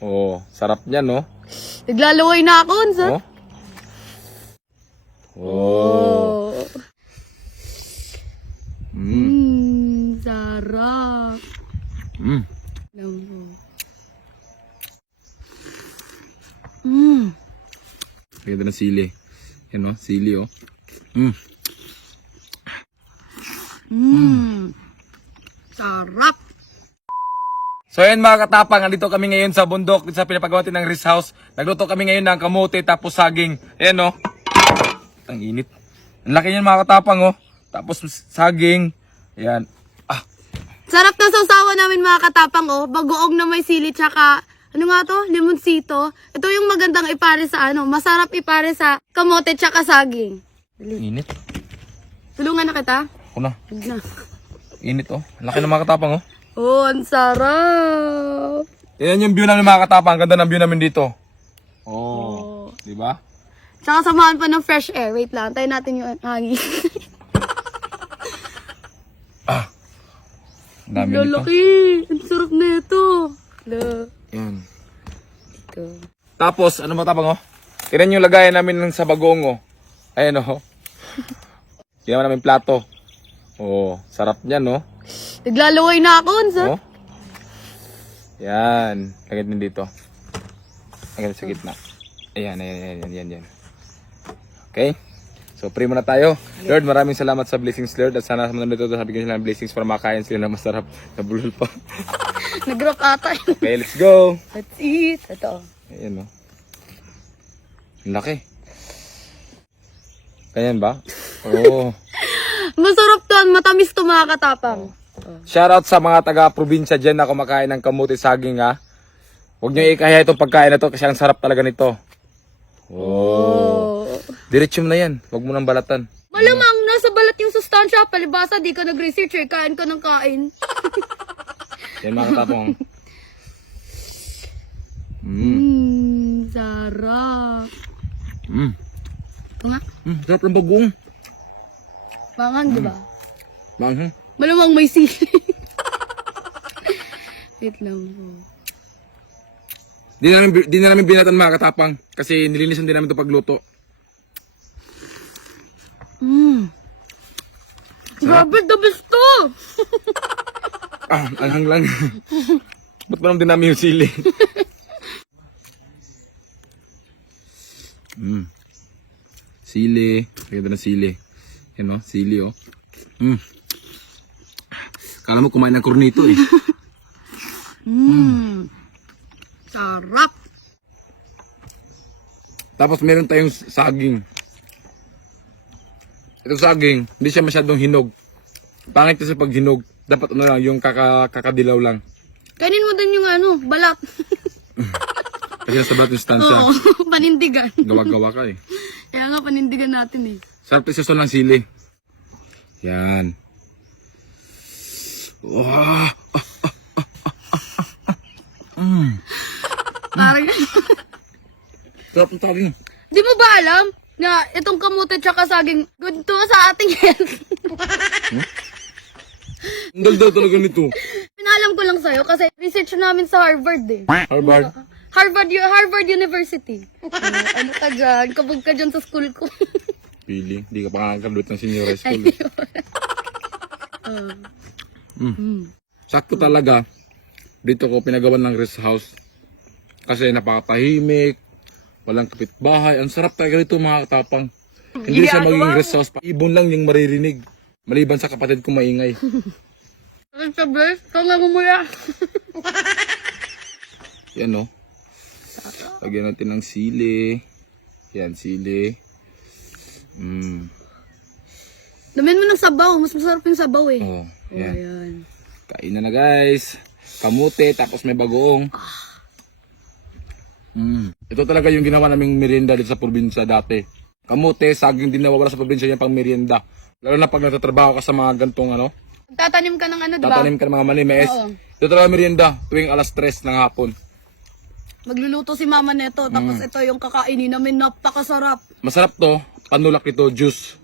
Oh, sarap niyan, no? Naglalaway na ako, sa. Oh. Oh. Sarap. Lang po. Ganda ng sili. Yan, no? Sili, oh. Sarap. So ayan mga katapang, andito kami ngayon sa bundok sa pinapagawa natin ng rest house. Nagluto kami ngayon ng kamote tapos saging. Ayan, no? Ang init. Ang laki niyan mga katapang, oh. Tapos saging. Ayan. Sarap na sausawa namin mga katapang, oh. Bagoong na may sili tsaka, ano nga to? Limonsito. Ito yung magandang ipare sa ano. Masarap ipare sa kamote tsaka saging. Init. Tulungan na kita. Ako na. Huwag na. Init, oh. Ang laki ng mga katapang, oh. Oh, ang sarap. Yan yung view namin mga katapang. Ganda ng view namin dito. Oh. Di ba? Tsaka samahan pa ng fresh air. Wait lang, tayo natin yung hangin. Ang dami nito. Lalaki. Ang sarap na ito. Yan. Ito. Tapos, ano mga katapang, oh? Tignan yung lagayan namin sa bagoong, oh. Ayan, oh. Ginawa namin plato. Oh, sarap niyan, no? Naglalaway na ako, sa. Oh. Yan. Lagyan din dito. Lagyan sa gitna. Ayan. Okay? So, pray muna tayo. Lord, maraming salamat sa blessings, Lord. At sana sa mga nito, sabihin sila ng blessings para makain sila na masarap na bulol pa. Nag-rock ata. Okay, let's go. Let's eat. Ito. Ayan, no? Ang laki. Ganyan ba? Oo. Masarap to. Matamis to mga katapang. Shoutout sa mga taga-probinsya dyan na kumakain ng kamuti saging, ha. Huwag nyo ikaya itong pagkain na to kasi ang sarap talaga nito. Oh. Diretsyo na yan. Huwag mo nang balatan. Malamang nasa balat yung sustansya. Palibasa, di ka nag-research eh. Kain ka ng kain. Yan mga katapong. Sarap. Ito nga. Sarap ng bagoong. Pangang, di ba? Manghang. Malamang may sili. Wait lang po. Di na namin binatan mga katapang kasi nilinisan din namin ito pagluto. Grabe, the best to! Anghang lang. Ba't ba naman din namin yung sili? Sili. Ganda ng sili. Yan, no? Sili, oh. Kala mo kumain ng kornito, eh. Sarap! Tapos meron tayong saging. Ito saging, hindi siya masyadong hinog. Pangit kasi pag hinog, dapat ano lang, yung kakadilaw lang. Kainin mo din yung ano, balat. Kasi nasa bato yung stansya. Oo, panindigan. Gawa-gawa ka, eh. Kaya nga panindigan natin eh. Sarap isa ng sili. Yan. Wow. Parang, Sarap ng saging. di mo ba alam na itong kamote tsaka saging good to sa ating health? Ang ganda talaga nito. Pinalam ko lang sa'yo kasi research namin sa Harvard eh. Harvard. Harvard University. Ano ka dyan? Kabog ka dyan sa school ko. Pili. Hindi ka pa kakablut ng senior high school. Sakto talaga. Dito ko pinagawan ng rest house. Kasi napakatahimik. Walang kapitbahay. Ang sarap talaga dito mga katapang. Hindi siya magiging rest house. Ibon lang yung maririnig. Maliban sa kapatid ko maingay. Ang sabi, kanga mo muna. Yan, no? Lagyan natin ng sili. Yan, sili. Damin mo ng sabaw. Mas masarap yung sabaw eh. Oh, yan. Ayan. Kain na guys. Kamote, tapos may bagoong. Ito talaga yung ginawa naming merienda dito sa probinsya dati. Kamote, saging din nawawala sa probinsya yan pang merienda. Lalo na pag natatrabaho ka sa mga gantong ano. Tatanim ka ng ano, diba? Tatanim ka ng mga mani, mais. Oo. Ito talaga merienda tuwing alas 3 ng hapon. Magluluto si mama neto. Tapos ito yung kakainin namin. Napakasarap. Masarap to. Panulak ito, juice.